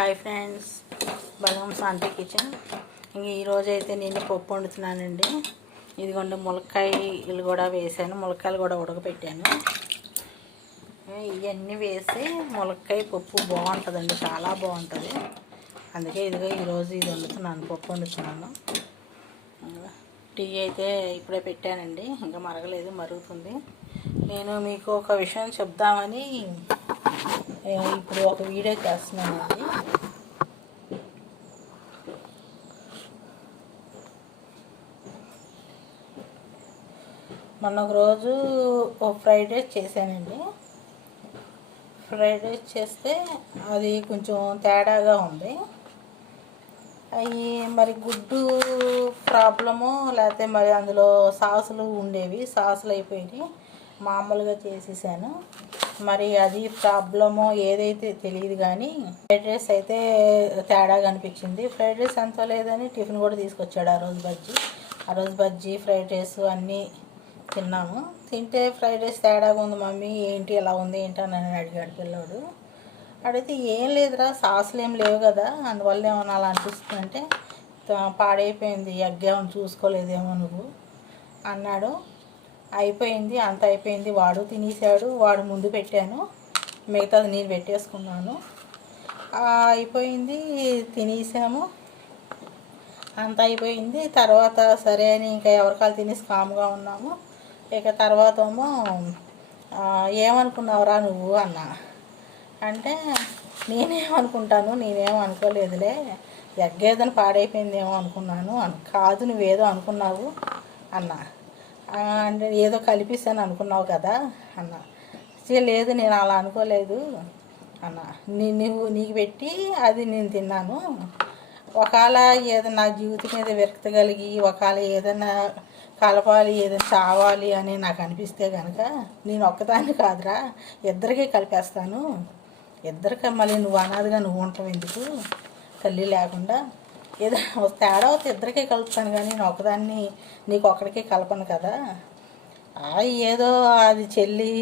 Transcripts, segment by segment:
Hi friends, బలం శాంతి kitchen. ఇంక ఈరోజైతే నేను పప్పు వండుతున్నానండి. ఇదిగోండి ములక్కాయలు కూడా వేసాను, ములక్కాయలు కూడా ఉడకపెట్టాను. ఇవన్నీ వేసి ములక్కాయ పప్పు బాగుంటుందండి, చాలా బాగుంటుంది. అందుకే ఇదిగో ఈరోజు ఇది వండుతున్నాను, పప్పు వండుతున్నాను. టీ అయితే ఇప్పుడే పెట్టానండి, ఇంకా మరగలేదు, మరుగుతుంది. నేను మీకు ఒక విషయం చెప్దామని ఇప్పుడు ఒక వీడియో చేస్తున్నానండి. మొన్న ఒక రోజు ఫ్రైడ్ రైస్ చేశానండి. ఫ్రైడ్ రైస్ చేస్తే అది కొంచెం తేడాగా ఉంది. అవి మరి గుడ్డు ప్రాబ్లము, లేకపోతే మరి అందులో సాసులు ఉండేవి, సాసులు అయిపోయినాయి. మామూలుగా చేసేసాను, మరి అది ప్రాబ్లమో ఏదైతే తెలియదు. కానీ ఫ్రైడ్ రైస్ అయితే తేడాగా అనిపించింది. ఫ్రైడ్ రైస్ అంత లేదని టిఫిన్ కూడా తీసుకొచ్చాడు. ఆ రోజు బజ్జీ ఫ్రైడ్ రైస్ అన్నీ తిన్నాము. తింటే ఫ్రైడ్ రైస్ తేడాగా ఉంది మమ్మీ, ఏంటి ఎలా ఉంది ఏంటి అని అడిగాడు పిల్లోడు. అడిగితే ఏం లేదురా, సాసులు ఏం లేవు కదా, అందువల్ల ఏమన్నా అలా అనిపిస్తుందంటే పాడైపోయింది, ఎగ్ ఏమైనా చూసుకోలేదేమో నువ్వు అన్నాడు. అయిపోయింది, అంత అయిపోయింది. వాడు తినేసాడు, వాడు ముందు పెట్టాను, మిగతాది నేను పెట్టేసుకున్నాను. అయిపోయింది, తినేసాము, అంత అయిపోయింది. తర్వాత సరే అని ఇంకా ఎవరికాలు తినేసి కామ్గా ఉన్నాము. ఇక తర్వాత ఏమో ఏమనుకున్నావురా నువ్వు అన్నా అంటే, నేనేమనుకుంటాను, నేనేమో అనుకోలేదులే, ఎగ్ ఏదైనా పాడైపోయిందేమో అనుకున్నాను. కాదు, నువ్వేదో అనుకున్నావు అన్నా. అంటే ఏదో కలిపిస్తాను అనుకున్నావు కదా అన్న. లేదు, నేను అలా అనుకోలేదు అన్న. నీకు పెట్టి అది నేను తిన్నాను. ఒకవేళ ఏదైనా నా జీవితం మీద విరక్తి కలిగి ఒకవేళ ఏదైనా కలపాలి, ఏదైనా చావాలి అని నాకు అనిపిస్తే కనుక నేను ఒక్కదాన్ని కాదురా, ఇద్దరికీ కలిపేస్తాను. ఇద్దరికి మళ్ళీ నువ్వు అనాదిగా నువ్వు ఉంటావు ఎందుకు, తల్లి లేకుండా. ఏదైనా తేడా అవుతే ఇద్దరికీ కలుపుతాను, కానీ నేను ఒకదాన్ని నీకు ఒక్కడికే కలపను కదా. ఏదో అది చెల్లి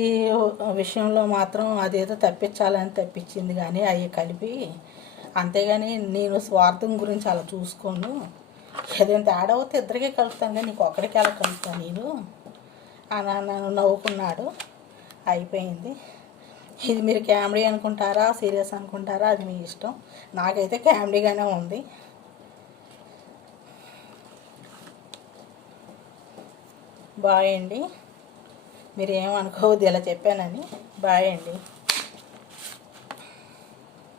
విషయంలో మాత్రం అదేదో తప్పించాలని తప్పించింది, కానీ అవి కలిపి. అంతేగాని నేను స్వార్థం గురించి అలా చూసుకోను. ఏదైనా తేడా అవుతే ఇద్దరికీ కలుపుతాను, కానీ నీకు ఒక్కడికే అలా కలుపుతాను నేను అని నన్ను నవ్వుకున్నాడు. అయిపోయింది. ఇది మీరు కామెడీ అనుకుంటారా సీరియస్ అనుకుంటారా అది మీ ఇష్టం. నాకైతే కామెడీగానే ఉంది. బాయ్ అండి. మీరు ఏమనుకోవద్దు ఇలా చెప్పానని. బాయ్ అండి.